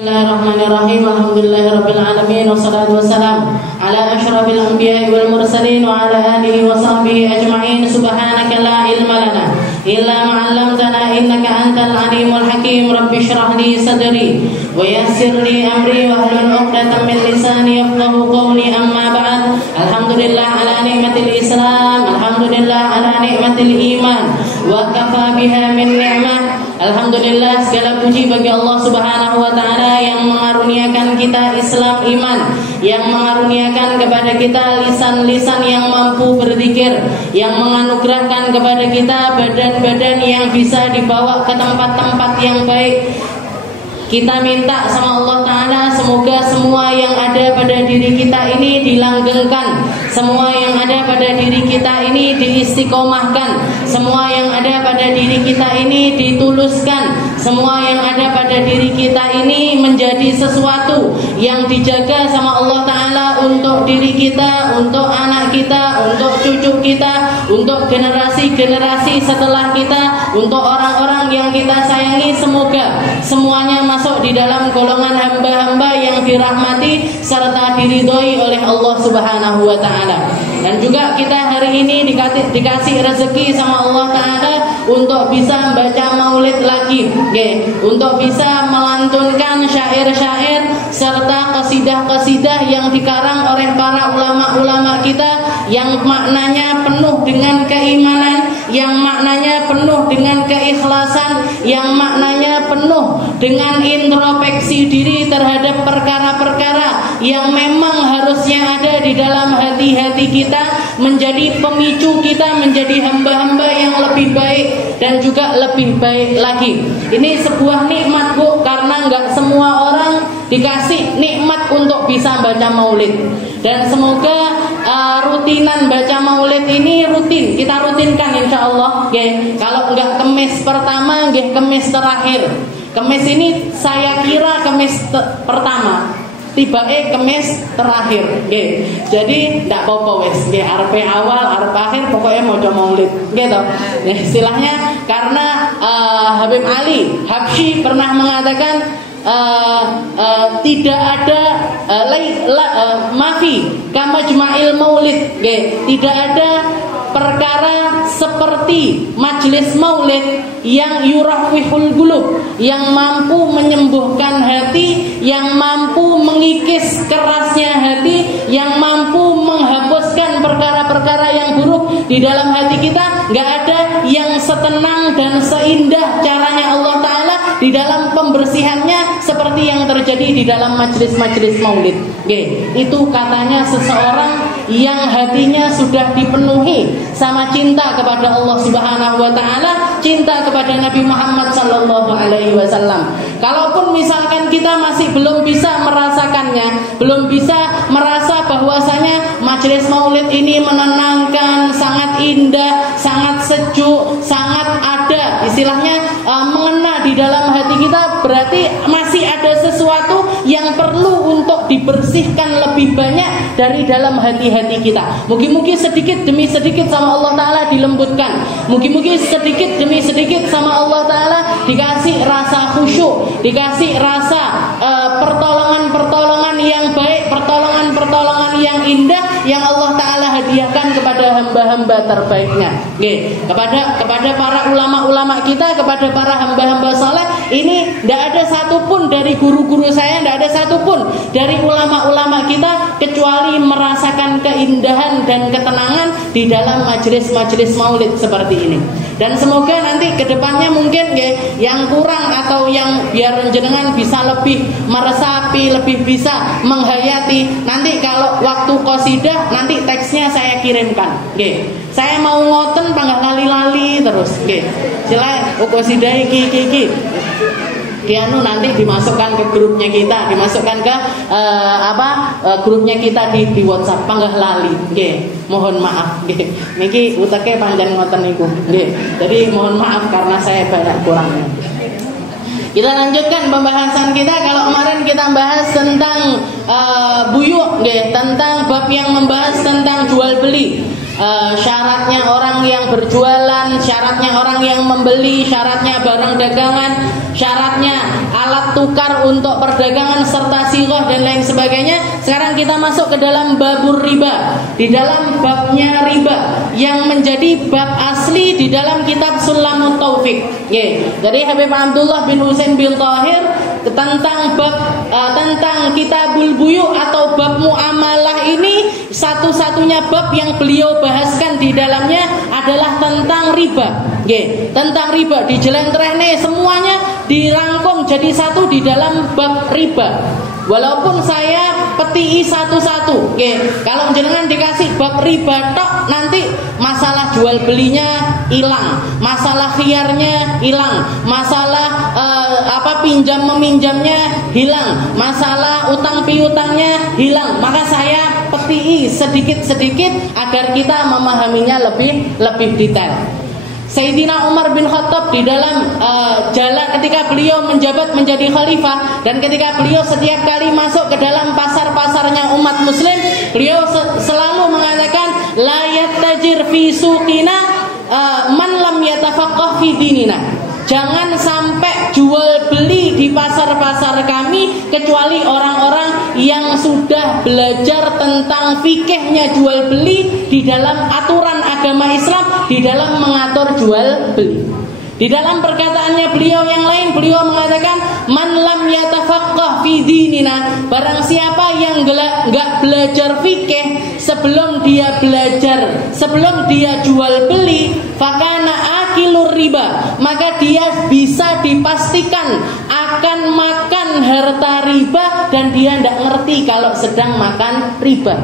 Bismillahirrahmanirrahim. Alhamdulillahirabbil alamin wassalatu wassalamu ala asyrafil anbiya'i wal mursalin wa ala alihi wa sahbihi ajma'in. Subhanaka la ilma lana illa ma 'allamtana innaka antal alimul hakim. Rabbi shrah li sadri wa yassir li amri wa hlul 'uqdatam min lisani yafqahu qawli. Amma ba'd. Alhamdulillah ala ni'matil Islam, alhamdulillah ala ni'matil iman wa kafa biha min ni'mah. Alhamdulillah, segala puji bagi Allah Subhanahu wa taala yang mengaruniakan kita Islam iman, yang mengaruniakan kepada kita lisan-lisan yang mampu berzikir, yang menganugerahkan kepada kita badan-badan yang bisa dibawa ke tempat-tempat yang baik. Kita minta sama Allah Ta'ala, semoga semua yang ada pada diri kita ini dilanggengkan, semua yang ada pada diri kita ini diistiqomahkan, semua yang ada pada diri kita ini dituluskan, semua yang ada pada diri kita ini menjadi sesuatu yang dijaga sama Allah Ta'ala untuk diri kita, untuk anak kita, untuk cucu kita, untuk generasi-generasi setelah kita, untuk orang-orang yang kita sayangi. Semoga semuanya masuk di dalam golongan hamba-hamba yang dirahmati serta diridhoi oleh Allah Subhanahu wa taala. Dan juga kita hari ini dikasih rezeki sama Allah Ta'ala untuk bisa baca maulid lagi, untuk bisa melantunkan syair-syair serta qasidah-qasidah yang dikarang oleh para ulama-ulama kita, yang maknanya penuh dengan keimanan, yang maknanya penuh dengan keikhlasan, yang maknanya penuh dengan introspeksi diri terhadap perkara-perkara yang memang harusnya ada di dalam hati-hati kita, menjadi pemicu kita menjadi hamba-hamba yang lebih baik dan juga lebih baik lagi. Ini sebuah nikmat, Bu, karena nggak semua orang dikasih nikmat untuk bisa baca maulid. Dan semoga rutinan baca maulid ini kita rutinkan insya Allah. Kalau nggak Kemis pertama, Kemis terakhir. Kemis ini saya kira Kemis pertama, tiba Kemis terakhir. Jadi ndak apa-apa wis, arep awal, arep akhir, pokoknya mau maulid, gitu. Istilahnya karena Habib Ali Habsyi pernah mengatakan tidak ada mafi kamajma'il maulid, tidak ada perkara seperti majelis maulid yang yurahwihul qulub, yang mampu menyembuhkan hati, yang mampu mengikis kerasnya hati, yang mampu menghapuskan perkara-perkara yang buruk di dalam hati kita. Nggak ada yang setenang dan seindah caranya Allah Ta'ala di dalam pembersihannya seperti yang terjadi di dalam majelis-majelis maulid. Itu katanya seseorang yang hatinya sudah dipenuhi sama cinta kepada Allah Subhanahu wa taala, cinta kepada Nabi Muhammad sallallahu alaihi wasallam. Kalaupun misalkan kita masih belum bisa merasakannya, belum bisa merasa bahwasanya majelis maulid ini menenangkan, sangat indah, sangat sejuk, sangat ada, istilahnya mengena di dalam hati kita, berarti masih ada sesuatu yang perlu untuk dibersihkan lebih banyak dari dalam hati-hati kita. Mungkin sedikit demi sedikit sama Allah Ta'ala dilembutkan, mungkin sedikit demi sedikit sama Allah Ta'ala dikasih rasa khusyuk, dikasih rasa pertolongan-pertolongan yang baik, pertolongan-pertolongan yang indah yang Allah Ta'ala hadiahkan kepada hamba-hamba terbaiknya. Kepada para ulama-ulama kita, kepada para hamba-hamba saleh ini, tidak ada satupun dari guru-guru saya, tidak ada satupun dari ulama-ulama kita kecuali merasakan keindahan dan ketenangan di dalam majelis-majelis maulid seperti ini. Dan semoga nanti kedepannya mungkin yang kurang atau yang biar jenengan bisa lebih meresapi, lebih bisa menghayati. Nanti kalau waktu qasidah, nanti teksnya saya kirimkan. Saya mau ngoten panggah lali-lali terus. Sila qasidah iki. Kianu nanti dimasukkan ke grupnya kita, dimasukkan ke grupnya kita di WhatsApp, panggah lali. Mohon maaf. Niki uteke panjang ngoten niku. Jadi mohon maaf karena saya banyak kurangnya. Kita lanjutkan pembahasan kita. Kalau kemarin kita bahas tentang buyuk, tentang bab yang membahas tentang jual beli. syaratnya orang yang berjualan, syaratnya orang yang membeli, syaratnya barang dagangan, syaratnya alat tukar untuk perdagangan serta sighah dan lain sebagainya. Sekarang kita masuk ke dalam babur riba, di dalam babnya riba yang menjadi bab asli di dalam kitab Sulamut Taufik. Jadi Habib Abdullah bin Husain bin Tahir tentang bab tentang kitabul buyu atau bab muamalah ini satu-satunya bab yang beliau bahaskan di dalamnya adalah tentang riba. Tentang riba dijelentrehne semuanya dirangkum jadi satu di dalam bab riba. Walaupun saya peti satu-satu, kalau jenengan dikasih bab riba tok, nanti masalah jual belinya hilang, masalah khiyarnya hilang, masalah pinjam meminjamnya hilang, masalah utang piutangnya hilang. Maka saya peti sedikit-sedikit agar kita memahaminya lebih detail. Sayyidina Umar bin Khattab di dalam jalan ketika beliau menjabat menjadi khalifah, dan ketika beliau setiap kali masuk ke dalam pasar-pasarnya umat muslim, beliau selalu mengatakan la yattajir fi suqina man lam yatafaqqah fi dinina. Jangan sampai jual beli di pasar-pasar kami kecuali orang-orang yang sudah belajar tentang fikihnya jual beli di dalam aturan agama Islam, di dalam mengatur jual beli. Di dalam perkataannya beliau yang lain, beliau mengatakan man lam yatafaqqah fi dinina, barang siapa yang enggak belajar fikih sebelum dia belajar, sebelum dia jual beli, fakana akilur riba, maka dia bisa dipastikan akan makan harta riba, dan dia enggak ngerti kalau sedang makan riba.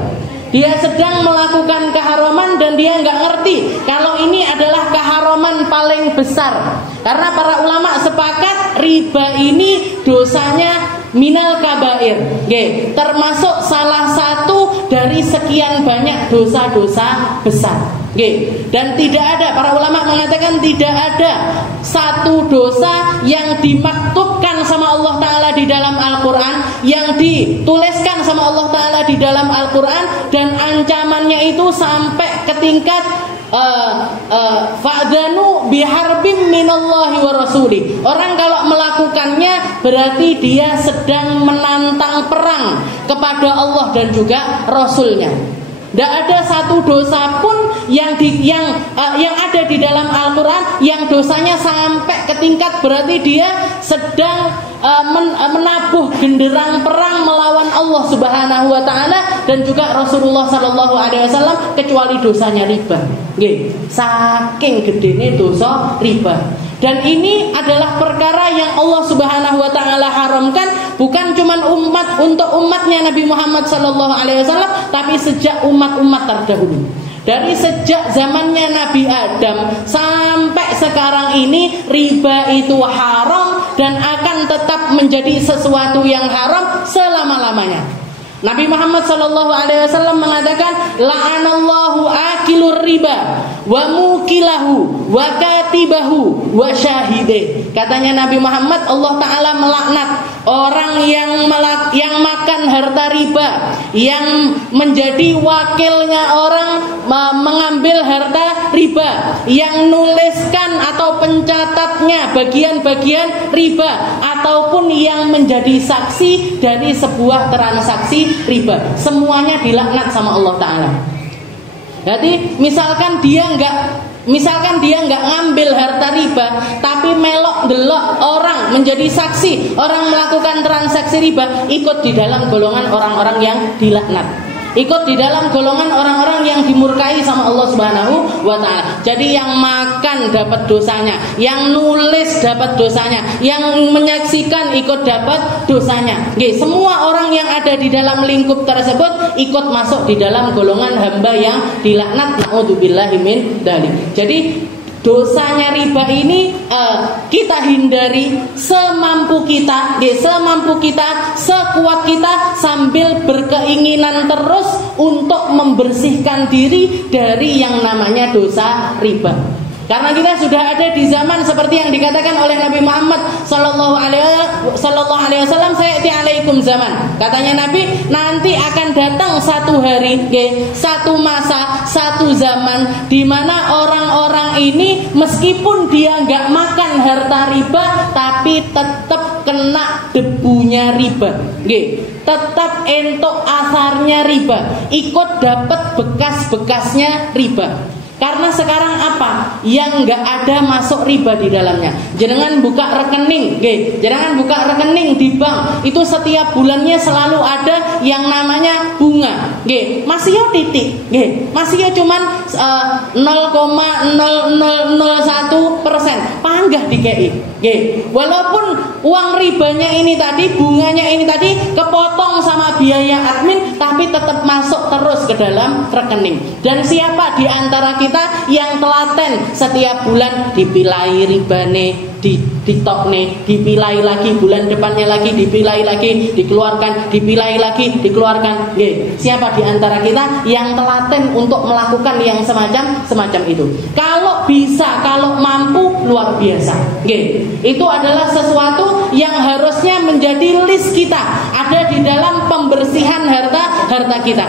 Dia sedang melakukan keharaman dan dia nggak ngerti kalau ini adalah keharaman paling besar. Karena para ulama sepakat riba ini dosanya minal kabair, termasuk salah satu dari sekian banyak dosa-dosa besar. Dan tidak ada, para ulama mengatakan tidak ada satu dosa yang dimaktubkan sama Allah Ta'ala di dalam Al-Quran, yang dituliskan sama Allah Ta'ala di dalam Al-Quran, dan ancamannya itu sampai ke tingkat fa'danu biharbim minallahi wa rasuli. Orang kalau melakukannya berarti dia sedang menantang perang kepada Allah dan juga Rasulnya. Tidak ada satu dosa pun yang ada di dalam Al-Quran yang dosanya sampai ke tingkat berarti dia sedang menabuh genderang perang melawan Allah Subhanahu wa Ta'ala dan juga Rasulullah Sallallahu Alaihi Wasallam, kecuali dosanya riba. Saking gedene dosa riba. Dan ini adalah perkara yang Allah Subhanahu wa Ta'ala haramkan, bukan cuma untuk umatnya Nabi Muhammad Sallallahu Alaihi Wasallam, tapi sejak umat-umat terdahulu. Dari sejak zamannya Nabi Adam sampai sekarang ini, riba itu haram dan akan tetap menjadi sesuatu yang haram selama-lamanya. Nabi Muhammad sallallahu alaihi wasallam mengatakan la'anallahu akilur riba wa mukilahu wa katibahu wa syahideh. Katanya Nabi Muhammad, Allah Ta'ala melaknat orang yang makan harta riba, yang menjadi wakilnya orang mengambil harta riba, yang nuliskan atau pencatatnya bagian-bagian riba, ataupun yang menjadi saksi dari sebuah transaksi riba. Semuanya dilaknat sama Allah Ta'ala. Jadi misalkan dia nggak ngambil harta riba, tapi melok delok orang menjadi saksi, orang melakukan transaksi riba, ikut di dalam golongan orang-orang yang dilaknat, ikut di dalam golongan orang-orang yang dimurkai sama Allah Subhanahu wa Ta'ala. Jadi yang makan dapat dosanya, yang nulis dapat dosanya, yang menyaksikan ikut dapat dosanya. Semua orang yang ada di dalam lingkup tersebut ikut masuk di dalam golongan hamba yang dilaknat. Na'udzubillahi min dzalik. Jadi dosanya riba ini kita hindari semampu kita, sekuat kita, sambil berkeinginan terus untuk membersihkan diri dari yang namanya dosa riba. Karena kita sudah ada di zaman seperti yang dikatakan oleh Nabi Muhammad sallallahu alaihi wasallam, sayati alaikum zaman. Katanya Nabi, nanti akan datang satu hari, satu masa, satu zaman di mana orang-orang ini meskipun dia nggak makan harta riba, tapi tetap kena debunya riba. Tetap entuk asarnya riba, ikut dapat bekas-bekasnya riba. Karena sekarang apa? Yang nggak ada masuk riba di dalamnya. Jangan buka rekening, jangan buka rekening di bank. Itu setiap bulannya selalu ada yang namanya bunga, masih yo titik, masih yo cuman 0,0001%, panggah dikei. Walaupun uang ribanya ini tadi, bunganya ini tadi kepotong sama biaya admin, tapi tetap masuk terus ke dalam rekening. Dan siapa di antara kita yang telaten setiap bulan dipilai ribane, ditokne, dipilai lagi bulan depannya lagi, dipilai lagi, dikeluarkan, dipilai lagi, dikeluarkan. Siapa di antara kita yang telaten untuk melakukan yang semacam itu? Kalau bisa, kalau mampu, luar biasa. Itu adalah sesuatu yang harusnya menjadi list kita, ada di dalam pembersihan harta kita.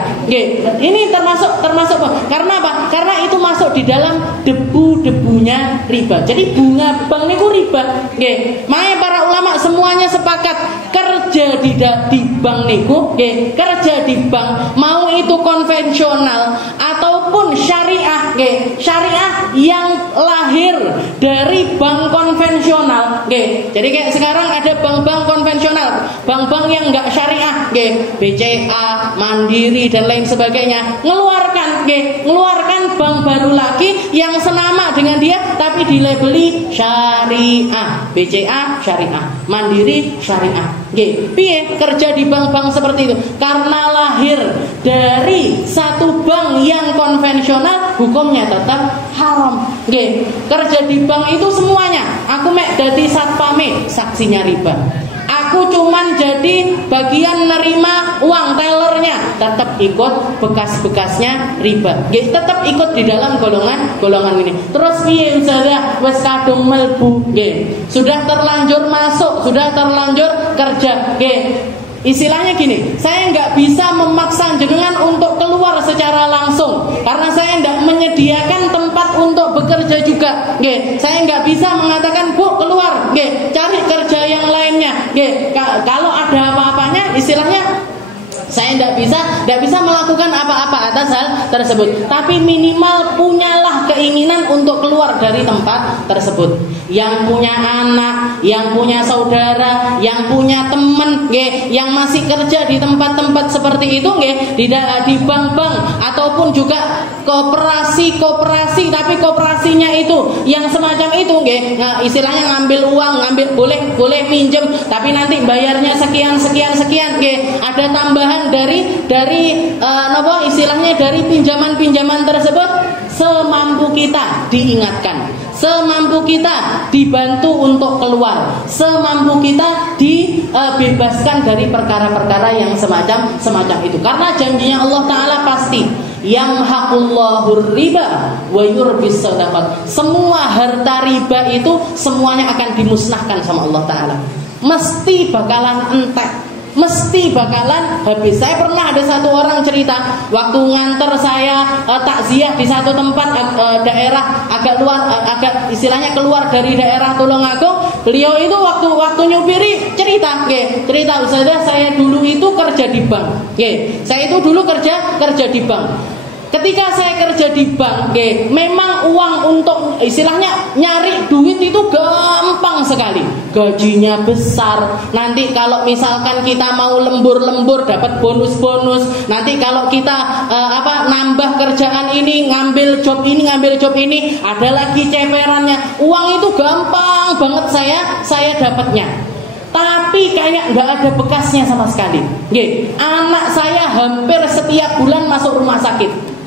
Ini termasuk karena apa? Karena itu masuk di dalam debu-debunya riba. Jadi bunga bank niku riba. Makanya para ulama semuanya sepakat kerja di bank niku, kerja di bank, mau itu konvensional ataupun syariah, syariah yang lahir dari bank konvensional. Jadi kayak sekarang ada bank-bank konvensional, bank-bank yang enggak syariah, BCA, Mandiri dan lain sebagainya, ngeluarkan bank baru lagi yang senama dengan dia tapi dilabeli syariah. BCA syariah, Mandiri syariah. Piye kerja di bank-bank seperti itu? Karena lahir dari satu bank yang konvensional, hukumnya tetap haram. Kerja di bank itu semuanya, aku mek dadi satpame, saksinya riba. Aku cuman jadi bagian nerima uang tellernya, tetap ikut bekas-bekasnya riba. Tetap ikut di dalam golongan ini. Terus piye ustazah wis kadung melbu, sudah terlanjur masuk, sudah terlanjur kerja. Istilahnya gini, saya nggak bisa memaksa jenengan untuk keluar secara langsung karena saya nggak menyediakan tempat untuk bekerja juga. Saya nggak bisa mengatakan bu keluar, cari kerja yang lainnya. Kalau ada apa-apanya, istilahnya saya tidak bisa melakukan apa-apa atas hal tersebut. Tapi minimal punyalah keinginan untuk keluar dari tempat tersebut. Yang punya anak, yang punya saudara, yang punya teman, yang masih kerja di tempat-tempat seperti itu, di bank-bank ataupun juga koperasi, tapi koperasinya itu yang semacam itu, nah, istilahnya ngambil uang, boleh minjem, tapi nanti bayarnya sekian, ada tambahan dari istilahnya dari pinjaman tersebut. Semampu kita diingatkan, semampu kita dibantu untuk keluar, semampu kita dibebaskan dari perkara-perkara yang semacam itu. Karena janjinya Allah Ta'ala pasti, yamhaqullahu riba wa yurbis shadaqat. Semua harta riba itu semuanya akan dimusnahkan sama Allah Ta'ala. Mesti bakalan entek, mesti bakalan habis. Saya pernah ada satu orang cerita, waktu nganter saya takziah di satu tempat daerah agak luar, agak istilahnya keluar dari daerah Tulungagung. Beliau itu waktu nyupiri cerita ustazah, saya dulu itu kerja di bank. Saya itu dulu kerja di bank. Ketika saya kerja di bank, memang uang untuk istilahnya nyari duit itu gampang sekali. Gajinya besar. Nanti kalau misalkan kita mau lembur dapat bonus. Nanti kalau kita nambah kerjaan ini, ngambil job ini, ada lagi ceperannya. Uang itu gampang banget saya dapatnya. Tapi kayak nggak ada bekasnya sama sekali. Anak saya hampir setiap bulan masuk rumah sakit.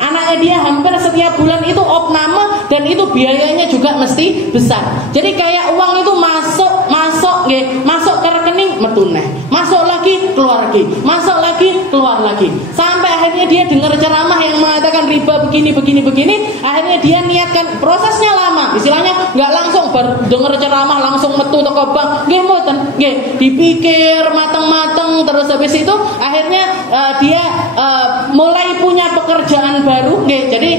Anaknya dia hampir setiap bulan itu opname, dan itu biayanya juga mesti besar. Jadi kayak uang itu masuk ke rekening metuneh, masuk lagi keluar lagi, masuk lagi keluar lagi, sampai akhirnya dia dengar ceramah yang mengatakan riba begini. akhirnya dia niatkan, prosesnya lama, istilahnya nggak langsung denger ceramah langsung metu teko bank, nggih mboten, nggih dipikir mateng-mateng, terus habis itu akhirnya dia mulai punya pekerjaan baru, nggih. Jadi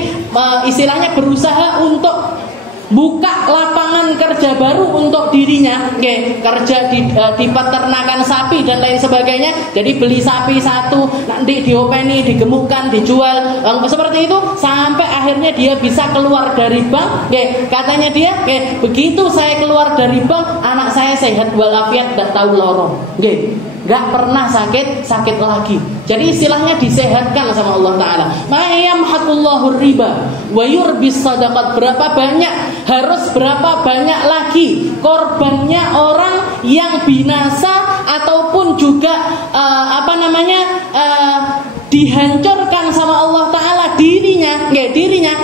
istilahnya berusaha untuk buka lapangan kerja baru untuk dirinya, okay. Kerja di peternakan sapi dan lain sebagainya. Jadi beli sapi satu, nanti diopeni, digemukkan, dijual, seperti itu sampai akhirnya dia bisa keluar dari bank, okay. Katanya dia, okay, begitu saya keluar dari bank, anak saya sehat walafiat, tidak tahu lorong, okay. Gak pernah sakit lagi. Jadi istilahnya disehatkan sama Allah Ta'ala. Ma'yamhaqullahu riba wa yurbis sadaqat. Berapa banyak lagi korbannya orang yang binasa ataupun juga dihancurkan sama Allah Ta'ala dirinya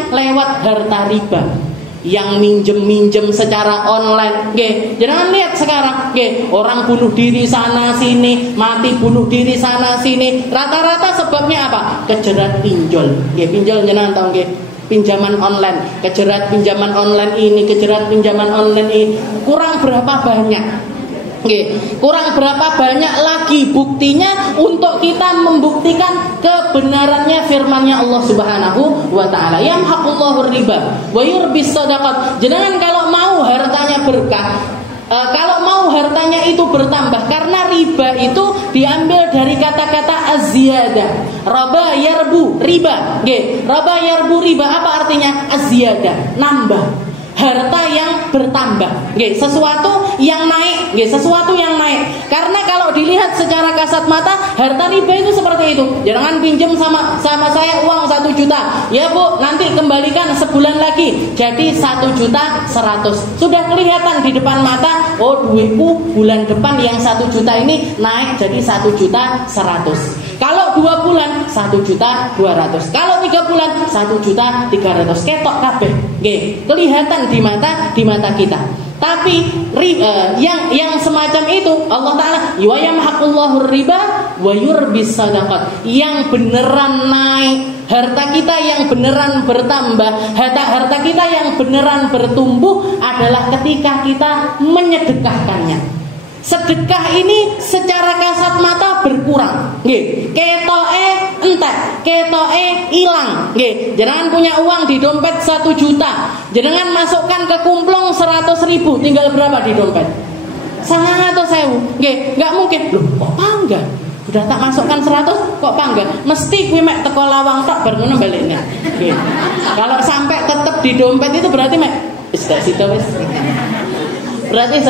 lewat harta riba. Yang minjem secara online, nggih. Jangan lihat sekarang, nggih, orang bunuh diri sana sini, mati bunuh diri sana sini. Rata-rata sebabnya apa? Kejerat pinjol. Nggih, pinjol jenengan tahu nggih? Pinjaman online, kejerat pinjaman online ini, kejerat pinjaman online ini. Kurang berapa banyak? Oke, kurang berapa banyak lagi buktinya untuk kita membuktikan kebenarannya firman-Nya Allah Subhanahu wa taala. Yamhaqullahu riba wa yurbis shadaqat. Jangan kalau mau hartanya berkah, kalau mau hartanya itu bertambah, karena riba itu diambil dari kata-kata az-ziyadah. Raba yarbu riba. Oke, raba yarbu riba apa artinya? Az-ziyadah, nambah. Harta yang bertambah, sesuatu yang naik, sesuatu yang naik. Karena kalau dilihat secara kasat mata, harta riba itu seperti itu. Jangan pinjam sama saya uang 1 juta, ya Bu, nanti kembalikan sebulan lagi jadi 1.100.000. Sudah kelihatan di depan mata, oh duitku bulan depan yang 1 juta ini naik jadi 1.100.000. Kalau 2 bulan 1.200.000. Kalau 3 bulan 1.300.000. Ketok kabeh. Nggih, kelihatan di mata kita. Tapi yang semacam itu Allah Ta'ala yamhaqullahu riba wa yurbis shadaqat. Yang beneran naik, harta kita yang beneran bertambah, harta kita yang beneran bertumbuh adalah ketika kita menyedekahkannya. Sedekah ini secara kasat mata berkurang, nggih. Ketoke entek, ketoke ilang, nggih. Jenengan punya uang di dompet 1 juta, jenengan masukkan ke kumplong 100.000, tinggal berapa di dompet? 100.000, nggih. Enggak mungkin. Loh, kok pangga? Udah tak masukkan 100 kok pangga? Mesti kuwi mek teko lawang tok bar ngono balikne. Nggih. Kalau sampai tetep di dompet itu berarti mek wis tak sida wis. Berarti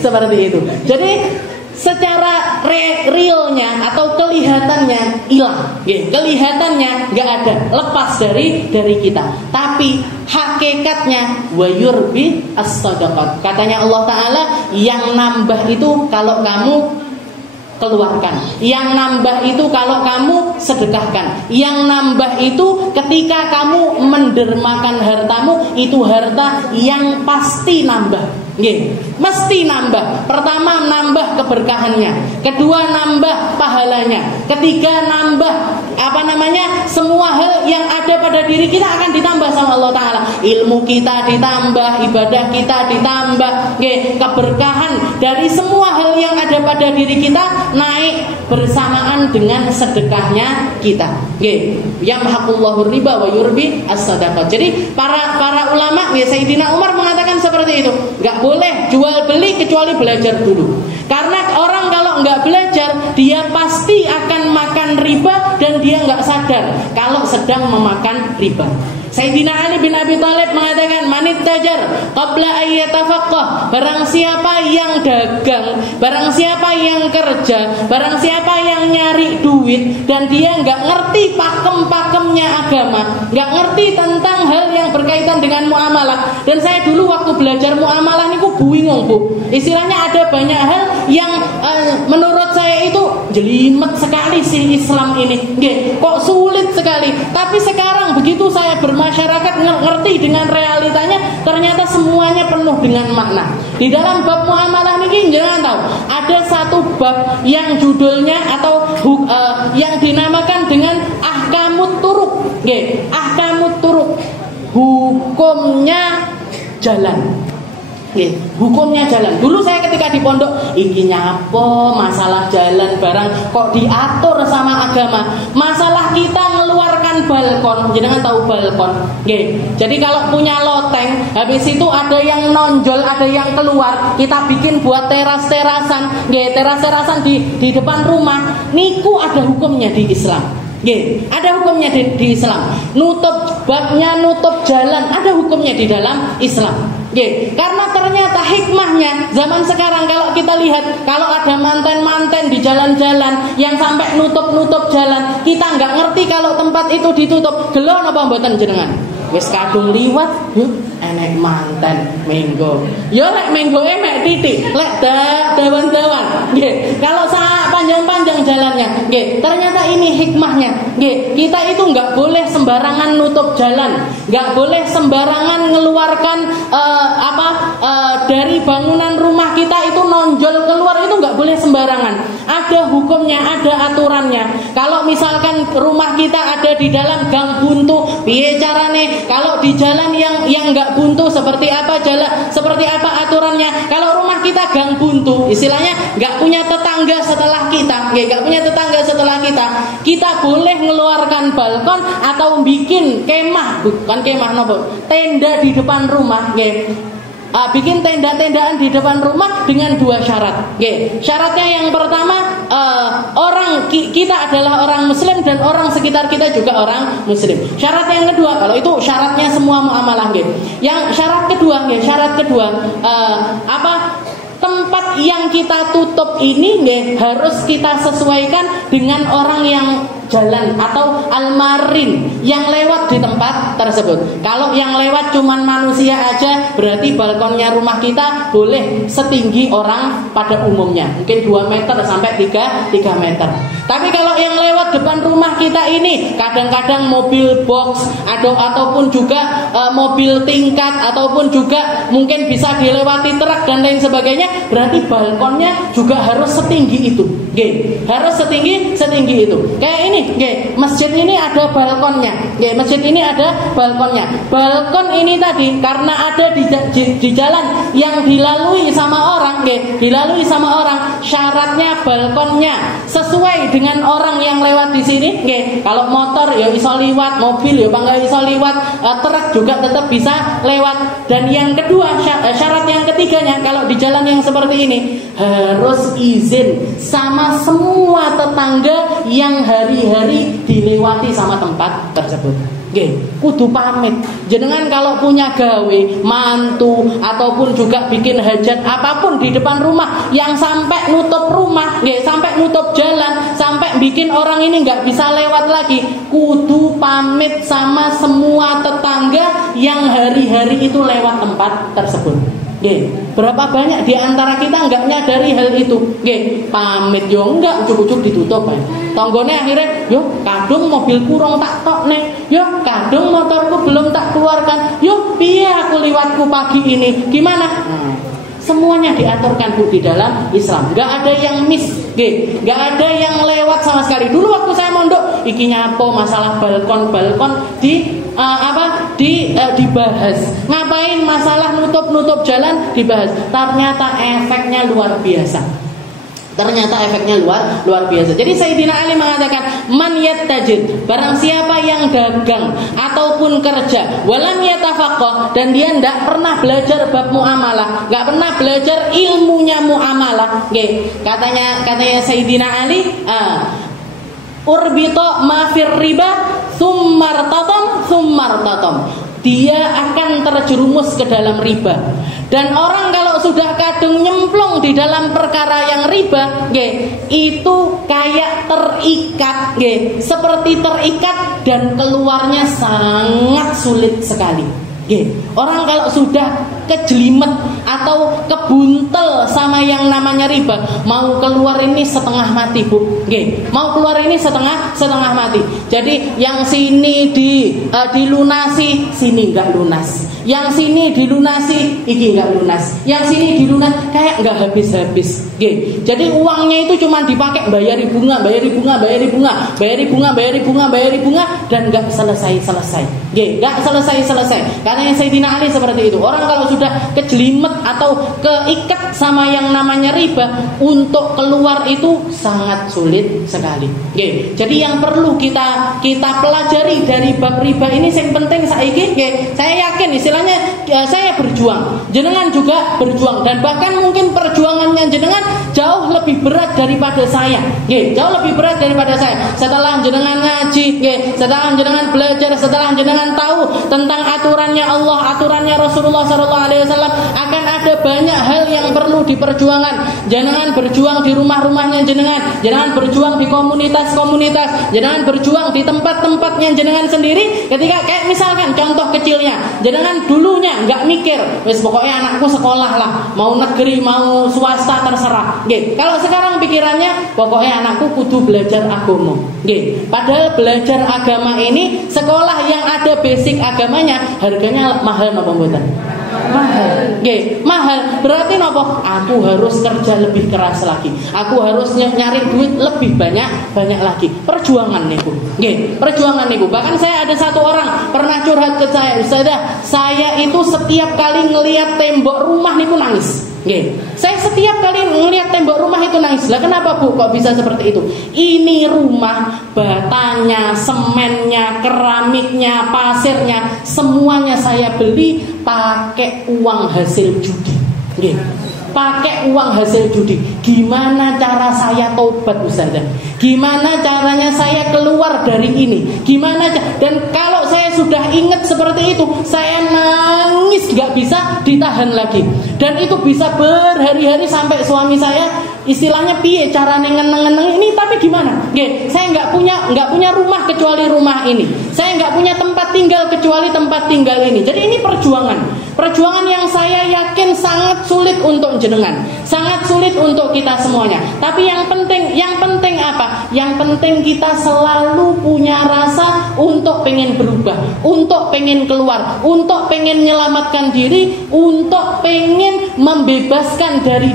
seperti itu. Jadi secara realnya atau kelihatannya hilang, kelihatannya nggak ada, lepas dari kita. Tapi hakikatnya wa yurbi as-shadaqat. Katanya Allah Ta'ala, yang nambah itu kalau kamu keluarkan, yang nambah itu kalau kamu sedekahkan, yang nambah itu ketika kamu mendermakan hartamu, itu harta yang pasti nambah. Mesti nambah. Pertama, nambah keberkahannya. Kedua, nambah pahalanya. Ketiga, nambah semua hal yang ada pada diri kita akan ditambah sama Allah Ta'ala. Ilmu kita ditambah, ibadah kita ditambah, keberkahan dari semua hal yang ada pada diri kita naik bersamaan dengan sedekahnya kita. Yamhaqullahu riba wa yurbi as-shadaqat. Jadi para ulama, Sayyidina Umar mengatakan seperti itu. Enggak boleh jual beli kecuali belajar dulu. Karena orang kalau nggak belajar, dia pasti akan makan riba dan dia nggak sadar kalau sedang memakan riba. Sayyidina Ali bin Abi Thalib mengatakan, manit tajar qabla ayyatafaqqah. Barang siapa yang dagang, barang siapa yang kerja, barang siapa yang nyari duit dan dia nggak ngerti pakem-pakemnya agama, nggak ngerti tentang hal yang berkaitan dengan muamalah. Dan saya dulu waktu belajar muamalah niku bingung, Bu. Istilahnya ada banyak hal yang menurut saya itu jelimet sekali sih Islam ini. Kok sulit sekali. Tapi sekarang begitu saya masyarakat ngerti dengan realitanya, ternyata semuanya penuh dengan makna. Di dalam bab muamalah ini jangan tahu, ada satu bab yang judulnya atau yang dinamakan dengan ahkamut turuk. Ahkamut turuk. hukumnya jalan. Hukumnya jalan. Dulu saya ketika di pondok, iki nyapo masalah jalan barang kok diatur sama agama. Masalah kita mengeluarkan balkon, jenengan tahu balkon? Jadi kalau punya loteng, habis itu ada yang nonjol, ada yang keluar, kita bikin buat teras-terasan, teras-terasan di depan rumah. Niku ada hukumnya di Islam. Ada hukumnya di Islam. Nutup babnya, nutup jalan, ada hukumnya di dalam Islam. Karena ternyata hikmahnya zaman sekarang kalau kita lihat, kalau ada manten-manten di jalan-jalan yang sampai nutup-nutup jalan, kita nggak ngerti kalau tempat itu ditutup. Gelo napa mboten jenengan? Wis kadung liwat, yuk enek manten menggo. Yo lek menggo mek titik, lek dawan-dawan. Kalau panjang-panjang jalannya. Ternyata ini hikmahnya. Kita itu nggak boleh sembarangan nutup jalan, nggak boleh sembarangan mengeluarkan dari bangunan rumah kita itu nonjol keluar, itu nggak boleh sembarangan. Ada hukumnya, ada aturannya. Kalau misalkan rumah kita ada di dalam gang buntu, piye carane? Kalau di jalan yang nggak buntu, seperti apa jalan, seperti apa aturannya? Kalau rumah kita gang buntu, istilahnya nggak punya tetangga setelah kita, nggak punya tetangga setelah kita boleh mengeluarkan balkon atau bikin kemah, bukan kemah nopo, tenda di depan rumah, bikin tenda-tendaan di depan rumah dengan dua syarat. Syaratnya yang pertama, kita adalah orang Muslim dan orang sekitar kita juga orang Muslim. Syarat yang kedua, kalau itu syaratnya semua muamalah. Yang syarat kedua, tempat yang kita tutup ini harus kita sesuaikan dengan orang yang jalan atau almarin yang lewat di tempat tersebut. Kalau yang lewat cuman manusia aja, berarti balkonnya rumah kita boleh setinggi orang pada umumnya, mungkin 2 meter sampai 3 meter. Tapi kalau yang lewat depan rumah kita ini kadang-kadang mobil box ataupun juga mobil tingkat, ataupun juga mungkin bisa dilewati truk dan lain sebagainya, berarti balkonnya juga harus setinggi itu. Harus setinggi itu. Kayak ini, masjid ini ada balkonnya. Masjid ini ada balkonnya. Balkon ini tadi karena ada di jalan yang dilalui sama orang, syaratnya balkonnya sesuai dengan orang yang lewat di sini. Kalau motor ya iso liwat, mobil ya bangga iso liwat, truk juga tetap bisa lewat. Dan yang kedua, syarat yang ketiganya, kalau di jalan yang seperti ini harus izin sama semua tetangga yang hari-hari dilewati sama tempat tersebut. Kudu pamit. Jenengan kalau punya gawe, mantu ataupun juga bikin hajat apapun di depan rumah yang sampai nutup rumah, sampai nutup jalan, sampai bikin orang ini nggak bisa lewat lagi, kudu pamit sama semua tetangga yang hari-hari itu lewat tempat tersebut. Berapa banyak di antara kita nggak nyadari hal itu? Pamit yo enggak, ujuk-ujuk ditutup. Tonggone akhirnya, yo kadung mobil kurang tak tok nih, yo kadung motorku belum tak keluarkan, yo piye aku liwatku pagi ini, gimana? Semuanya diaturkan Bu di dalam Islam. Gak ada yang miss, gak ada yang lewat sama sekali. Dulu waktu saya mondok, iki nyapo masalah balkon dibahas. Ngapain masalah nutup jalan dibahas? Ternyata efeknya luar biasa. Jadi Sayyidina Ali mengatakan, man yattajid, barang siapa yang dagang ataupun kerja, walam yatafaqah, dan dia tidak pernah belajar bab muamalah, enggak pernah belajar ilmunya muamalah. Katanya Sayyidina Ali, urbito ma fir riba summartatam, dia akan terjerumus ke dalam riba. Dan orang kalau sudah kadung nyemplung di dalam perkara yang riba, itu kayak terikat, seperti terikat dan keluarnya sangat sulit sekali. Orang kalau sudah kejelimet atau kebuntel sama yang namanya riba, mau keluar ini setengah mati Bu. Mau keluar ini setengah mati. Jadi yang sini dilunasi, sini enggak lunas. Yang sini dilunasi, iki enggak lunas. Yang sini dilunas, kayak enggak habis-habis. Jadi uangnya itu cuma dipakai bayari bunga dan enggak selesai. Nggak selesai. Karena yang Sayyidina Ali seperti itu. Orang kalau sudah kejelimet atau keikat sama yang namanya riba, untuk keluar itu sangat sulit sekali. Jadi yang perlu kita pelajari dari bab riba ini yang penting saiki, saya yakin istilahnya saya berjuang, jenengan juga berjuang, dan bahkan mungkin perjuangannya jenengan jauh lebih berat daripada saya. Jauh lebih berat daripada saya. Setelah jenengan ngaji, setelah jenengan belajar, setelah jenengan tahu tentang aturannya Allah, aturannya Rasulullah SAW, akan ada banyak hal yang perlu diperjuangkan. Jenengan berjuang di rumah-rumahnya jenengan berjuang di komunitas-komunitas, jenengan berjuang di tempat-tempatnya jenengan sendiri. Ketika kayak misalkan contoh kecilnya, jenengan dulunya nggak mikir, wes pokoknya anakku sekolah lah, mau negeri mau swasta terserah. Kalau sekarang pikirannya pokoknya anakku kudu belajar agama. Padahal belajar agama ini sekolah yang ada basic agamanya harganya mahal napa mboten? Mahal. Berarti nopo? Aku harus kerja lebih keras lagi. Aku harus nyari duit lebih banyak lagi. Perjuangan niku. Perjuangan niku. Bahkan saya ada satu orang pernah curhat ke saya, "Ustazah, saya itu setiap kali ngelihat tembok rumah niku nangis." Saya setiap kali ngelihat tembok rumah itu nangis. Lah kenapa Bu kok bisa seperti itu? Ini rumah, batanya, semennya, keramiknya, pasirnya, semuanya saya beli pakai uang hasil judi. Pakai uang hasil judi. Gimana cara saya tobat Ustazah? Gimana caranya saya keluar dari ini? Dan kalau saya sudah ingat seperti itu, saya nangis gak bisa ditahan lagi. Dan itu bisa berhari-hari sampai suami saya istilahnya piye carane ngeneng-ngeneng ini, tapi gimana? Saya nggak punya rumah kecuali rumah ini. Saya nggak punya tempat tinggal kecuali tempat tinggal ini. Jadi ini perjuangan yang saya yakin sangat sulit untuk jenengan, sangat sulit untuk kita semuanya. Tapi yang penting apa? Yang penting kita selalu punya rasa untuk pengen berubah, untuk pengen keluar, untuk pengen menyelamatkan diri, untuk pengen membebaskan dari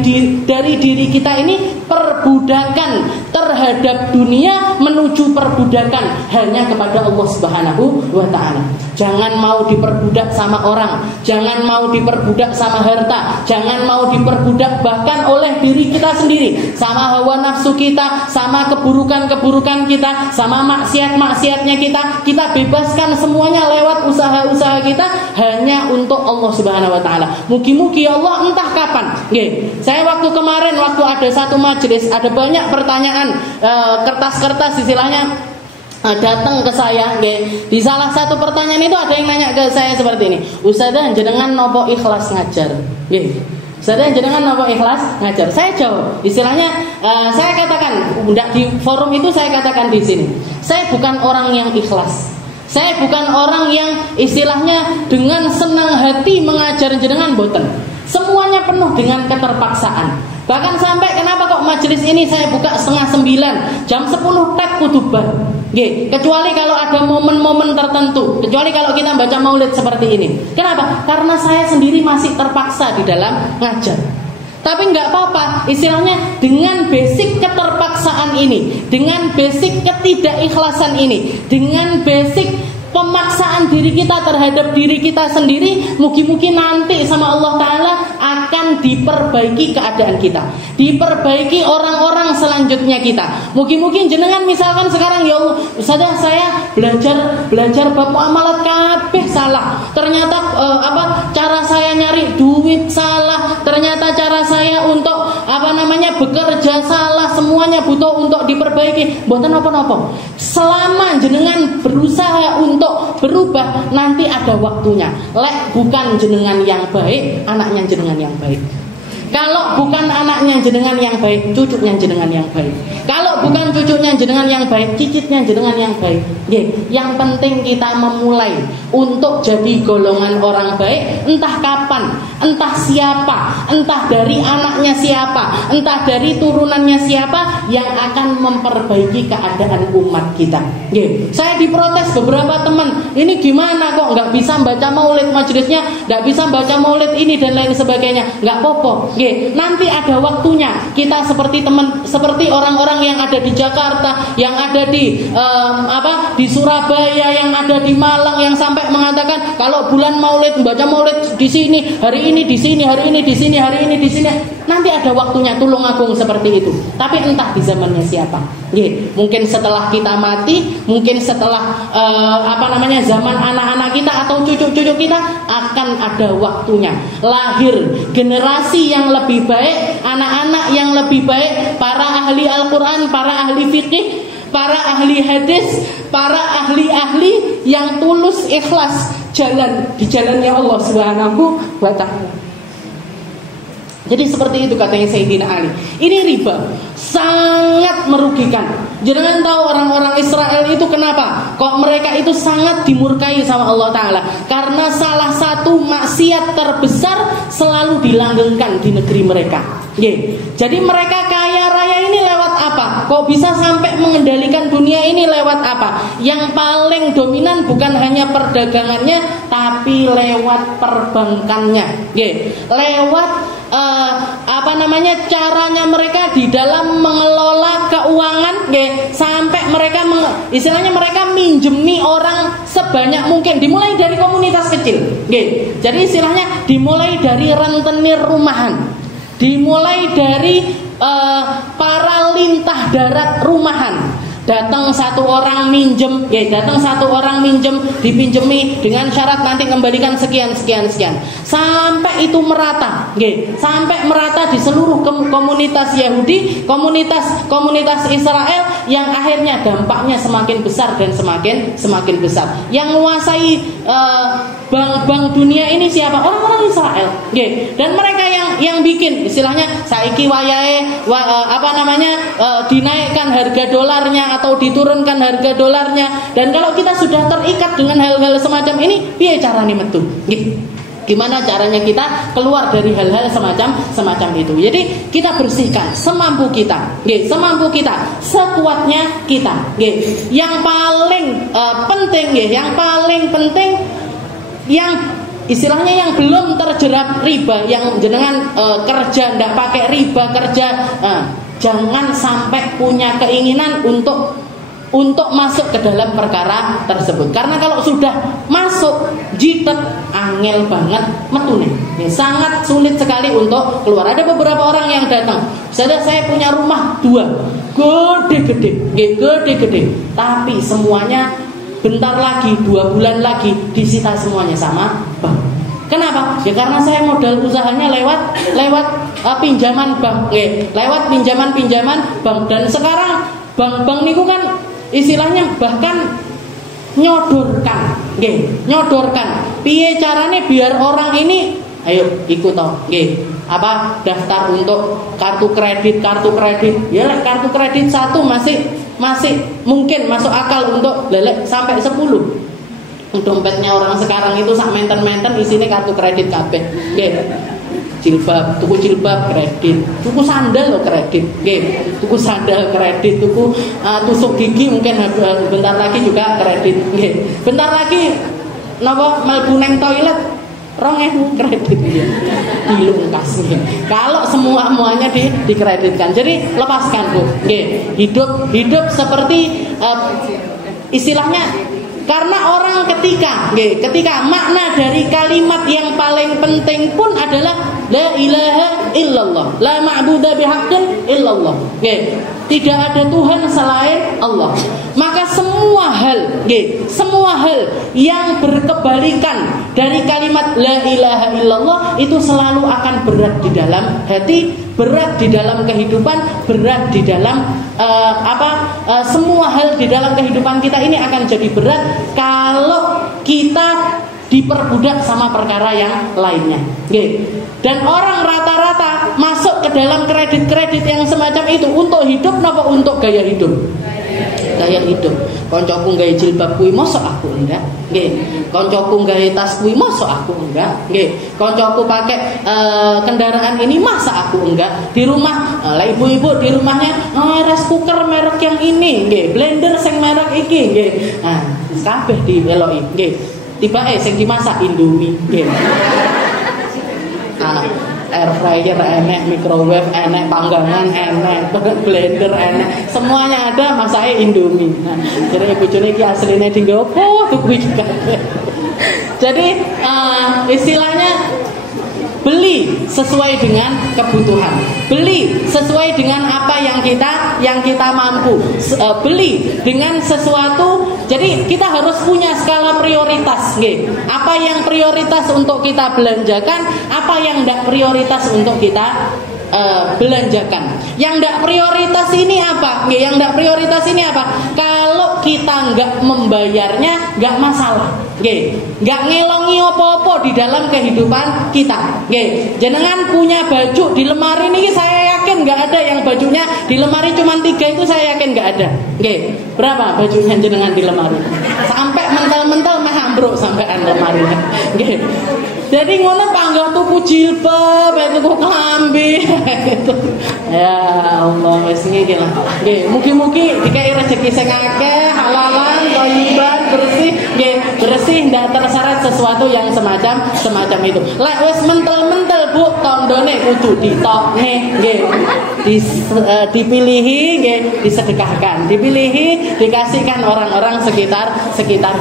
diri kita ini perbudakan terhadap dunia menuju perbudakan hanya kepada Allah Subhanahu wa Ta'ala. Jangan mau diperbudak sama orang, jangan mau diperbudak sama harta, jangan mau diperbudak bahkan oleh diri kita sendiri, sama hawa nafsu kita, sama keburukan-keburukan kita, sama maksiat-maksiatnya kita bebaskan semuanya lewat usaha-usaha kita hanya untuk Allah Subhanahu wa Ta'ala. Mugi-mugi Allah entah kapan. Saya waktu kemarin ada satu majelis, ada banyak pertanyaan, kertas-kertas istilahnya datang ke saya. Di salah satu pertanyaan itu ada yang nanya ke saya seperti ini, "Ustazah, jenengan nopo ikhlas ngajar?" Ustazah, jenengan nopo ikhlas ngajar? Saya jawab, istilahnya saya katakan di forum itu, saya katakan di sini, saya bukan orang yang ikhlas. Saya bukan orang yang istilahnya dengan senang hati mengajar jenengan, boten. Semuanya penuh dengan keterpaksaan. Bahkan sampai kenapa kok majelis ini saya buka 8:30, jam 10 tek kutuban. Kecuali kalau ada momen-momen tertentu, kecuali kalau kita baca maulid seperti ini. Kenapa? Karena saya sendiri masih terpaksa di dalam ngajar. Tapi nggak apa-apa, istilahnya dengan basic keterpaksaan ini, dengan basic ketidakikhlasan ini, dengan basic pemaksaan diri kita terhadap diri kita sendiri, mugi-mugi nanti sama Allah Ta'ala akan diperbaiki keadaan kita, diperbaiki orang-orang selanjutnya kita. Mugi-mugi jenengan misalkan sekarang, ya Allah Ustazah, saya belajar bab muamalat kabeh salah, ternyata cara saya nyari duit salah, ternyata cara saya untuk bekerja salah, semuanya butuh untuk diperbaiki. Mboten napa-napa. Selama jenengan berusaha untuk berubah, nanti ada waktunya. Lek bukan jenengan yang baik, anaknya jenengan yang baik. Kalau bukan anaknya jenengan yang baik, cucunya jenengan yang baik. Kalau bukan cucunya jenengan yang baik, cicitnya jenengan yang baik. Yang penting kita memulai untuk jadi golongan orang baik, entah kapan, entah siapa, entah dari anaknya siapa, entah dari turunannya siapa yang akan memperbaiki keadaan umat kita. Saya diprotes beberapa teman, ini gimana kok nggak bisa baca maulid majelisnya, nggak bisa baca maulid ini dan lain sebagainya. Nggak apa-apa. Nanti ada waktunya kita seperti orang-orang yang ada di Jakarta Jakarta, yang ada di di Surabaya, yang ada di Malang, yang sampai mengatakan kalau bulan Maulid baca Maulid di sini, hari ini di sini, hari ini di sini, hari ini di sini. Nanti ada waktunya Tulungagung seperti itu. Tapi entah di zamannya siapa. Mungkin setelah kita mati, mungkin setelah zaman anak-anak kita atau cucu-cucu kita akan ada waktunya lahir generasi yang lebih baik, anak-anak yang lebih baik, para ahli Al-Quran, para ahli fikih, para ahli hadis, para ahli-ahli yang tulus ikhlas jalan di jalannya Allah Subhanahu wa ta'ala. Jadi seperti itu katanya Sayyidina Ali. Ini riba sangat merugikan. Jangan tahu orang-orang Israel itu kenapa? Kok mereka itu sangat dimurkai sama Allah Ta'ala? Karena salah satu maksiat terbesar selalu dilanggengkan di negeri mereka. Jadi mereka kaya raya ini lewat apa? Kok bisa sampai mengendalikan dunia ini lewat apa? Yang paling dominan bukan hanya perdagangannya, tapi lewat perbankannya. Lewat caranya mereka di dalam mengelola keuangan, sampai mereka istilahnya mereka minjemi orang sebanyak mungkin, dimulai dari komunitas kecil. Jadi istilahnya dimulai dari rentenir rumahan, dimulai dari para lintah darat rumahan. Datang satu orang minjem, dipinjemi dengan syarat nanti kembalikan sekian. Sampai itu merata, sampai merata di seluruh komunitas Yahudi, komunitas Israel, yang akhirnya dampaknya semakin besar dan semakin besar. Yang menguasai bank-bank dunia ini siapa? Orang-orang Israel. Dan mereka yang bikin, istilahnya saiki wayahe dinaikkan harga dolarnya atau diturunkan harga dolarnya. Dan kalau kita sudah terikat dengan hal-hal semacam ini, piye carane metu? Gimana caranya kita keluar dari hal-hal semacam itu? Jadi kita bersihkan semampu kita, sekuatnya kita. Yang paling penting, yang istilahnya yang belum terjerat riba, yang jenengan kerja ndak pakai riba, jangan sampai punya keinginan untuk masuk ke dalam perkara tersebut. Karena kalau sudah masuk jitet, angel banget metune. Sangat sulit sekali untuk keluar. Ada beberapa orang yang datang, saya punya rumah 2, gede-gede, tapi semuanya bentar lagi, 2 bulan lagi disita semuanya sama bank. Kenapa? Ya karena saya modal usahanya lewat pinjaman bank, lewat pinjaman bank. Dan sekarang bank-bank niku kan istilahnya bahkan nyodorkan. Piye carane biar orang ini ayo ikut toh, daftar untuk kartu kredit. Ya kartu kredit 1 masih mungkin masuk akal untuk lelek sampai 10. Dompetnya orang sekarang itu sak menten-menten isinya kartu kredit kabeh. Tuku jilbab kredit, tuku sandal lo kredit, tuku sandal kredit, tuku tusuk gigi mungkin bentar lagi juga kredit, bentar lagi mlebu nang toilet 2.000 kredit dilungkas. Kalau semuanya dikreditkan, jadi lepaskan Bu. Hidup seperti istilahnya. Karena orang ketika makna dari kalimat yang paling penting pun adalah la ilaha illallah, la ma'budu bihaqqin illallah. Tidak ada Tuhan selain Allah. Maka semua hal yang berkebalikan dari kalimat la ilaha illallah itu selalu akan berat di dalam hati, berat di dalam kehidupan, berat di dalam semua hal di dalam kehidupan kita ini akan jadi berat kalau kita diperbudak sama perkara yang lainnya. Dan orang rata-rata masuk ke dalam kredit-kredit yang semacam itu untuk hidup napa untuk gaya hidup? Gaya hidup. Koncoku gawe jilbab kuwi mosok aku enggak? Koncoku gawe tas kuwi mosok aku enggak? Koncoku pakai kendaraan ini masa aku enggak? Di rumah lah ibu-ibu di rumahnya rice cooker merek yang ini, blender sing merek iki, Nah, kabeh diweloki, Tiba sing dimasak Indomie, air fryer enek, microwave enek, panggangan enek, blender enek, semuanya ada, masake Indomie. Nah, jadi bojone iki asline dinggo opo tuku iki kabeh. Jadi istilahnya beli sesuai dengan kebutuhan, beli sesuai dengan apa yang kita mampu, beli dengan sesuatu. Jadi kita harus punya skala prioritas, nggih. Apa yang prioritas untuk kita belanjakan, apa yang tidak prioritas untuk kita belanjakan. Yang tidak prioritas ini apa? Yang tidak prioritas ini apa? Kalau kita nggak membayarnya nggak masalah, nggak ngelongi opo-opo di dalam kehidupan kita. Jenengan punya baju di lemari ini, saya yakin nggak ada yang bajunya di lemari cuma 3 itu, saya yakin nggak ada. Berapa bajunya jenengan di lemari? Sampai mental-mental mah ambruk sampean lemari. Jadi ngono panggah tuku jilbab, tuku klambi gitu. Ya Allah, wis ngene lah. Nggih, mugi-mugi dikai rezeki sing akeh, halalan, thayyiban, bersih, nggih, bersih ndak terseret sesuatu yang semacam itu. Lek wis mentel-mentel Bu, tandane kudu ditokne, nggih. Dipilihi, nggih, disedekahkan. Dipilihi, dikasihkan orang-orang sekitar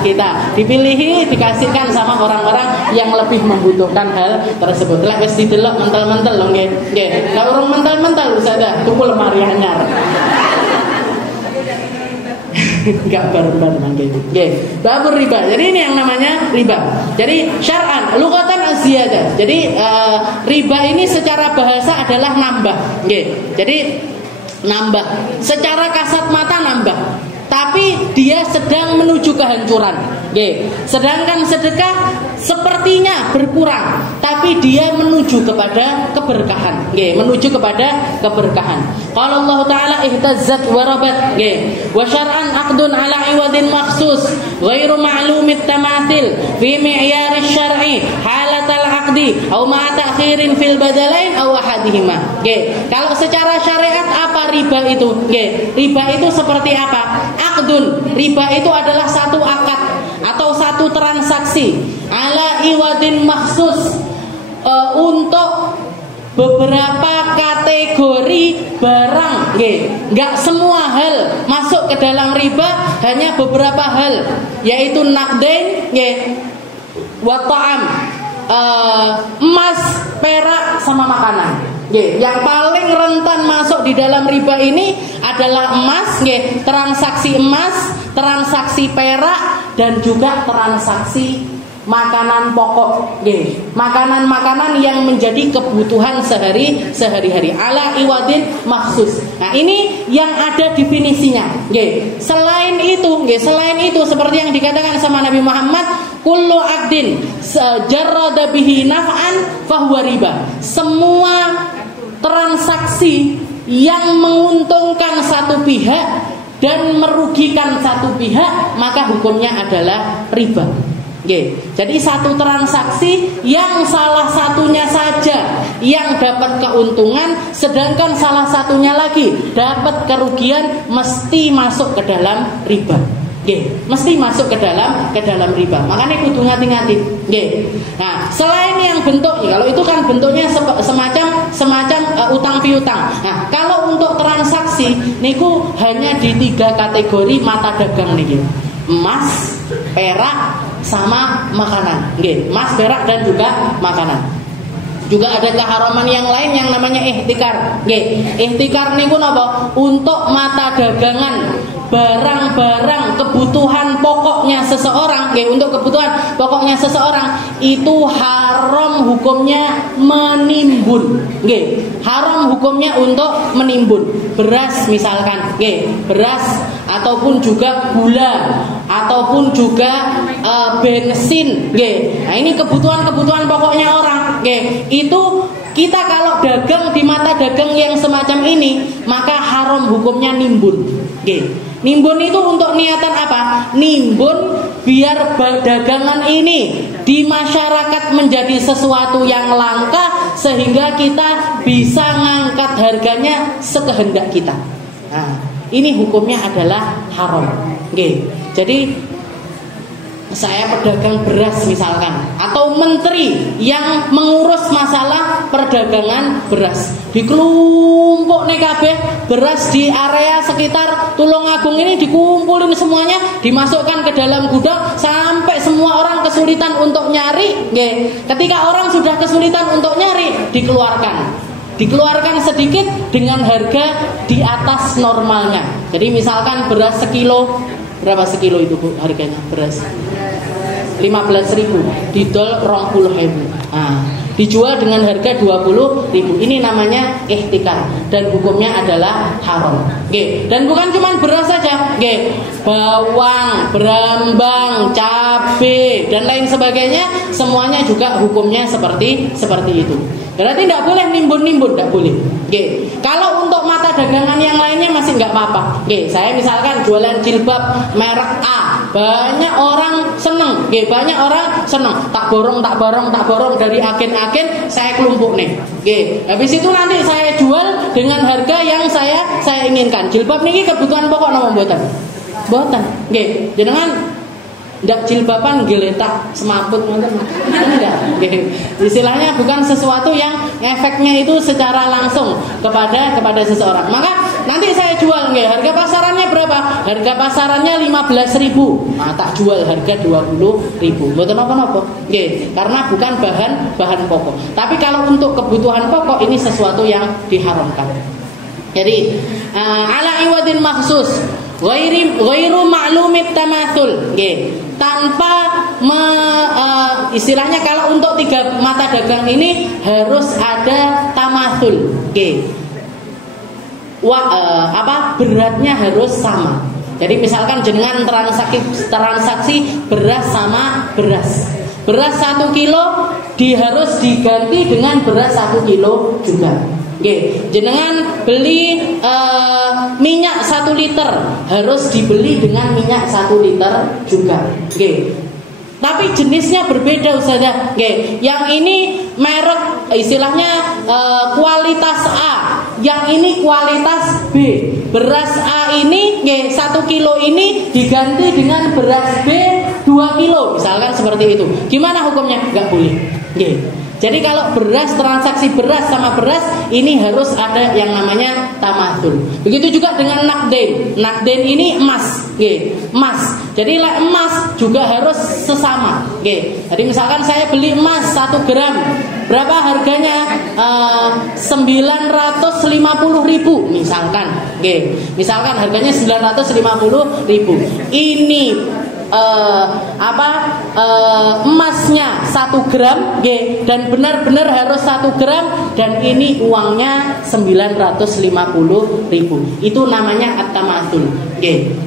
kita. Dipilihi, dikasihkan sama orang-orang yang lebih membutuhkan hal tersebut. Lek wis didelok mentel-mentel lho nggih. Nggih. Lah urung mentel-mentel Ustazah, tuku lemari anyar. Enggak barbar mangke. Nggih. Babur riba. Jadi ini yang namanya riba. Jadi syar'an, lughatan az-ziyadah. Jadi riba ini secara bahasa adalah nambah. Nggih. Jadi nambah. Secara kasat mata nambah. Tapi dia sedang menuju kehancuran. Sedangkan sedekah sepertinya berkurang, tapi dia menuju kepada keberkahan. Menuju kepada keberkahan. Qala Allah Ta'ala ihtazzat wa rabat. Wa syar'an aqdun ala iwadin makhsus ghairu ma'lumit tamathil fi mi'yari syar'i halatal aqdi aw ma ta'khirin fil badalain aw ahadihima. Kalau secara syariat apa riba itu? Riba itu seperti apa? Aqdun. Riba itu adalah satu akad atau satu transaksi ala iwadin maksus untuk beberapa kategori barang. Nggak semua hal masuk ke dalam riba, hanya beberapa hal, yaitu naqdain, wa ta'am, emas, perak, sama makanan. Yang paling rentan masuk di dalam riba ini adalah emas, transaksi emas, transaksi perak, dan juga transaksi makanan pokok, makanan-makanan yang menjadi kebutuhan sehari-hari ala iwadin maksus. Nah, ini yang ada definisinya. Selain itu seperti yang dikatakan sama Nabi Muhammad, kullu aqdin jarrada bihi naf'an fahuwa riba. Semua transaksi yang menguntungkan satu pihak dan merugikan satu pihak, maka hukumnya adalah riba. Jadi satu transaksi yang salah satunya saja yang dapat keuntungan, sedangkan salah satunya lagi dapat kerugian, mesti masuk ke dalam riba. Mesti masuk ke dalam riba. Makanya kudu ngati-ngati. Nah, selain yang bentuknya, kalau itu kan bentuknya semacam utang piutang. Nah, kalau untuk transaksi niku hanya di 3 kategori mata dagang niki. Emas, perak, sama makanan. Emas, perak, dan juga makanan. Juga ada keharaman yang lain yang namanya ihtikar. Ihtikar niku napa? Untuk mata dagangan barang-barang kebutuhan pokoknya seseorang, untuk kebutuhan pokoknya seseorang itu haram hukumnya menimbun. Haram hukumnya untuk menimbun. Beras misalkan, beras, ataupun juga gula, ataupun juga bensin. Nah, ini kebutuhan pokoknya orang. Itu kita kalau dagang di mata dagang yang semacam ini, maka haram hukumnya nimbun. Nimbun itu untuk niatan apa? Nimbun biar dagangan ini di masyarakat menjadi sesuatu yang langka, sehingga kita bisa ngangkat harganya sekehendak kita. Nah, ini hukumnya adalah haram. Jadi saya pedagang beras misalkan, atau menteri yang mengurus masalah perdagangan beras, dikelompok nih kabeh beras di area sekitar Tulungagung ini, dikumpulin semuanya, dimasukkan ke dalam gudang sampai semua orang kesulitan untuk nyari. Ketika orang sudah kesulitan untuk nyari, dikeluarkan sedikit dengan harga di atas normalnya. Jadi misalkan beras sekilo, berapa sekilo itu Bu harganya beras? 15.000, didol 20.000. Nah, dijual dengan harga 20.000. Ini namanya ihtikar dan hukumnya adalah haram. Dan bukan cuma beras saja, bawang, berambang, cabai dan lain sebagainya, semuanya juga hukumnya seperti itu. Berarti tidak boleh nimbun-nimbun, tidak boleh. Kalau untuk mata dagangan yang lainnya masih nggak apa-apa. Saya misalkan jualan jilbab merek A, banyak orang seneng. Banyak orang seneng. Tak borong dari agen-agen, saya kelompok nih. Habis itu nanti saya jual dengan harga yang saya inginkan. Jilbab ini kebutuhan pokok nama buatan. Jenengan ndak jilbaban geletak semaput ngoten enggak. Istilahnya bukan sesuatu yang efeknya itu secara langsung kepada seseorang. Maka nanti saya jual harga pasarannya berapa? Harga pasarannya 15.000. Nah, tak jual harga 20.000. Mboten napa-napa. Karena bukan bahan pokok. Tapi kalau untuk kebutuhan pokok ini sesuatu yang diharamkan. Jadi ala iwadin maksus ghairu ma'lumit tamathul. Tanpa istilahnya kalau untuk 3 mata dagang ini harus ada tamathul. Beratnya harus sama. Jadi misalkan jenengan transaksi beras sama beras. Beras 1 kilo harus diganti dengan beras 1 kilo juga. Jenengan beli minyak 1 liter harus dibeli dengan minyak 1 liter juga. Tapi jenisnya berbeda Ustazah. Yang ini merek istilahnya kualitas A, yang ini kualitas B. Beras A ini 1 kilo ini diganti dengan beras B 2 kilo misalkan seperti itu. Gimana hukumnya? Gak boleh. Jadi kalau beras, transaksi beras sama beras ini harus ada yang namanya tamathul. Begitu juga dengan nakden. Nakden ini emas, emas. Jadi emas juga harus sesama. Jadi misalkan saya beli emas 1 gram, berapa harganya? 950.000 misalkan. Misalkan harganya 950.000. Ini emasnya 1 gram dan benar-benar harus 1 gram dan ini uangnya 950.000. Itu namanya at-tamathul.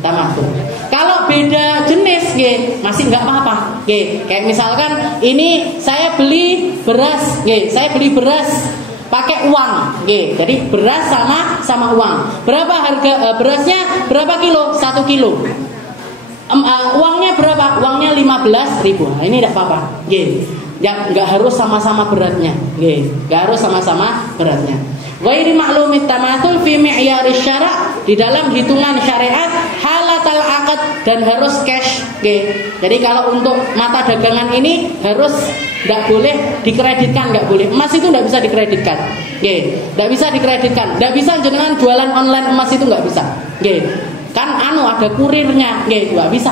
Tamathul. Kalau beda jenis masih nggak apa-apa. Kayak misalkan ini saya beli beras, pakai uang, jadi beras sama uang. Berapa harga berasnya? Berapa kilo? 1 kilo. Uangnya berapa? Uangnya 15.000. Nah, ini tidak apa-apa. Nggak harus sama-sama beratnya. Nggak harus sama-sama beratnya. Ghairi ma'lumit tamathul fi mi'yaris syara', di dalam hitungan syariat halatal aqd, dan harus cash. Jadi kalau untuk mata dagangan ini harus nggak boleh dikreditkan, nggak boleh. Emas itu nggak bisa dikreditkan. Nggak bisa dikreditkan. Nggak bisa jenengan jualan online emas itu nggak bisa. Kan ada kurirnya, nggak bisa.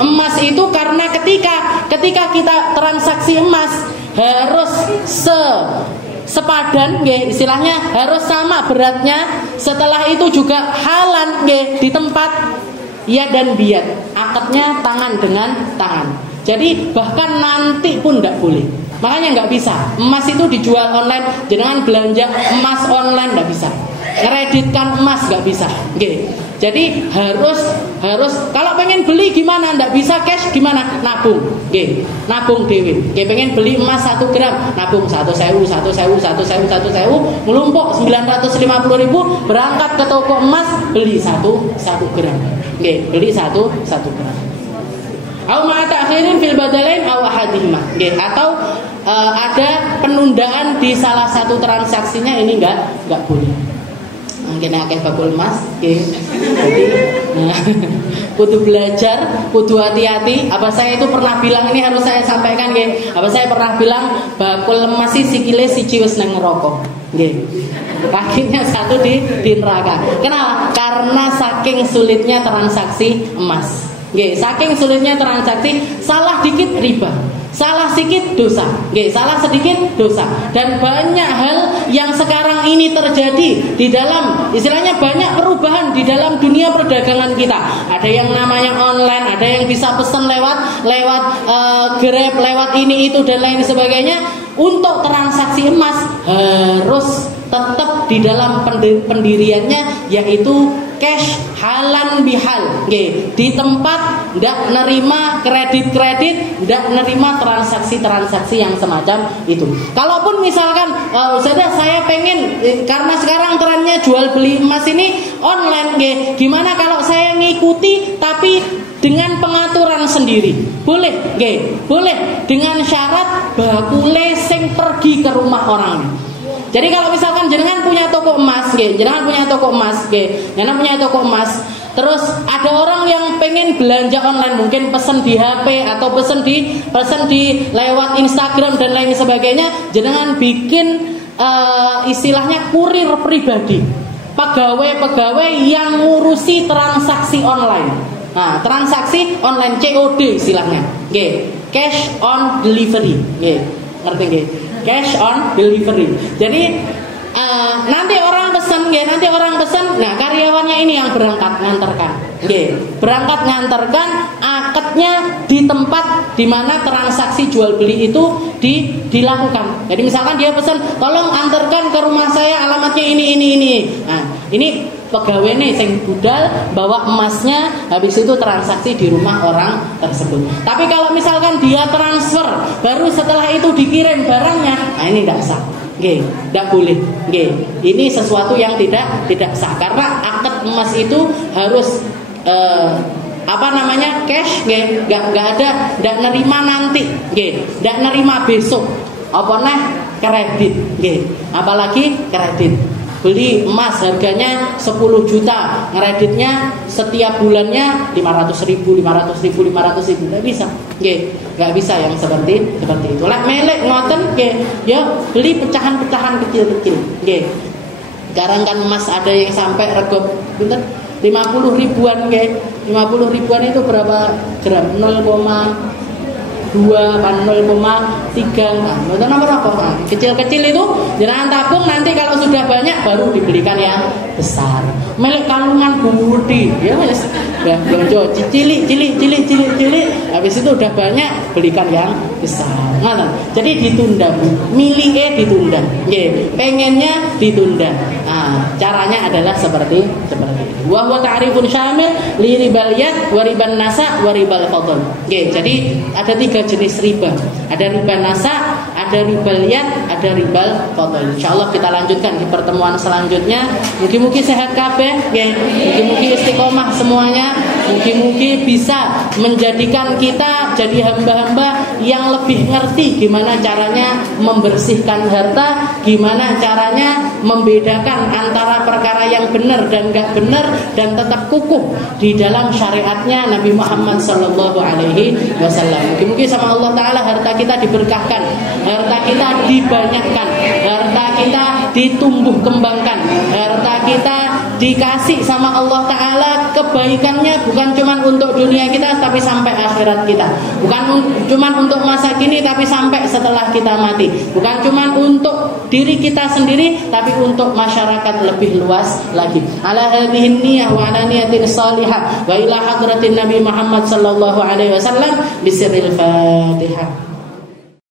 Emas itu karena ketika kita transaksi emas harus sepadan, istilahnya harus sama beratnya. Setelah itu juga halan di tempat ya dan biat, akadnya tangan dengan tangan. Jadi bahkan nanti pun nggak boleh. Makanya nggak bisa. Emas itu dijual online, jangan belanja emas online nggak bisa. Kreditkan emas nggak bisa. Jadi harus kalau pengen beli gimana? Nggak bisa cash gimana? Nabung. Nabung dewe. Pengen beli emas 1 gram, nabung 1.000, ngelumpuk 950.000, berangkat ke toko emas beli 1 gram. Beli 1 gram. Au ma ta'khirin fil badalain aw ahadihima. Atau ada penundaan di salah satu transaksinya, ini enggak boleh. Mungkin akeh bakul emas, jadi Nah, kudu belajar, kudu hati-hati. Apa saya itu pernah bilang, ini harus saya sampaikan nggih. Apa saya pernah bilang bakul emas sikile siji wis nang neraka. Nggih. Kakinya satu di neraka. Kenapa? Karena saking sulitnya transaksi emas. Nggih, saking sulitnya transaksi, salah dikit riba. Salah sedikit dosa, salah sedikit dosa. Dan banyak hal yang sekarang ini terjadi di dalam, istilahnya banyak perubahan di dalam dunia perdagangan kita. Ada yang namanya online, ada yang bisa pesan lewat Grab, lewat ini itu dan lain sebagainya. Untuk transaksi emas harus tetap di dalam pendiriannya, yaitu cash halan bihal. Di tempat ndak nerima kredit, ndak nerima transaksi yang semacam itu. Kalaupun misalkan Ustazah saya pengen, karena sekarang trennya jual beli emas ini online, gimana kalau saya ngikuti tapi dengan pengaturan sendiri? Boleh, boleh, dengan syarat bakule sing pergi ke rumah orang. Jadi kalau misalkan jenengan punya toko emas, jenengan punya toko emas, terus ada orang yang pengen belanja online, mungkin pesen di HP atau pesen di lewat Instagram dan lain sebagainya, jenengan bikin istilahnya kurir pribadi, pegawai yang ngurusi transaksi online. Nah, transaksi online COD istilahnya, cash on delivery, ngerti nggih? Cash on delivery. Jadi nanti orang pesan, nah karyawannya ini yang berangkat nganterkan, akadnya di tempat di mana transaksi jual beli itu dilakukan. Jadi misalkan dia pesan, tolong antarkan ke rumah saya, alamatnya ini. Nah, ini pegawainya sing budal bawa emasnya, habis itu transaksi di rumah orang tersebut. Tapi kalau misalkan dia transfer, baru setelah itu dikirim barangnya, nah ini tidak sah. Tidak boleh. Ini sesuatu yang tidak sah, karena akad emas itu harus cash, nggak ada, nggak nerima nanti, nggak nerima besok, kredit, apalagi kredit. Beli emas harganya 10 juta, ngereditnya setiap bulannya 500.000, nggak bisa, nggak bisa yang seperti itu. Lah melek ngoten, ya beli pecahan-pecahan kecil-kecil, Sekarang kan emas ada yang sampai rego 50 ribuan, 50 ribuan itu berapa gram? 0,2 kan 0,3 kan. Itu nomor apa? Kecil-kecil itu jangan tabung, nanti kalau sudah banyak baru dibelikan yang besar. Melek kalungan budi, ya wes. Ya belanja cilik, habis itu udah banyak belikan yang besar. Mana? Jadi ditunda, Bu. Milihnya ditunda. Pengennya ditunda. Nah, caranya adalah seperti itu. Wa huwa ta'rifun syamil li ribal yad wa riban nasa wa ribal fadl. Jadi ada 3 jenis riba. Ada riba nasa, ada ribal yad, ada ribal fadl. Insyaallah kita lanjutkan di pertemuan selanjutnya. Mugi-mugi sehat kabeh, mugi-mugi istiqomah semuanya. Mugi-mugi bisa menjadikan kita jadi hamba-hamba yang lebih ngerti gimana caranya membersihkan harta, gimana caranya membedakan antara perkara yang benar dan enggak benar, dan tetap kukuh di dalam syariatnya Nabi Muhammad sallallahu alaihi wasallam. Mungkin sama Allah taala harta kita diberkahkan, harta kita dibanyakkan, harta kita ditumbuh kembangkan, harta kita dikasih sama Allah taala kebaikannya, bukan cuma untuk dunia kita tapi sampai akhirat kita, bukan cuma untuk masa kini tapi sampai setelah kita mati, bukan cuma untuk diri kita sendiri tapi untuk masyarakat lebih luas lagi. Ala hadhihi niyyah wa ala niyatin salihah wa ila hadratin Nabi Muhammad sallallahu alaihi wasallam bisirril Fatihah.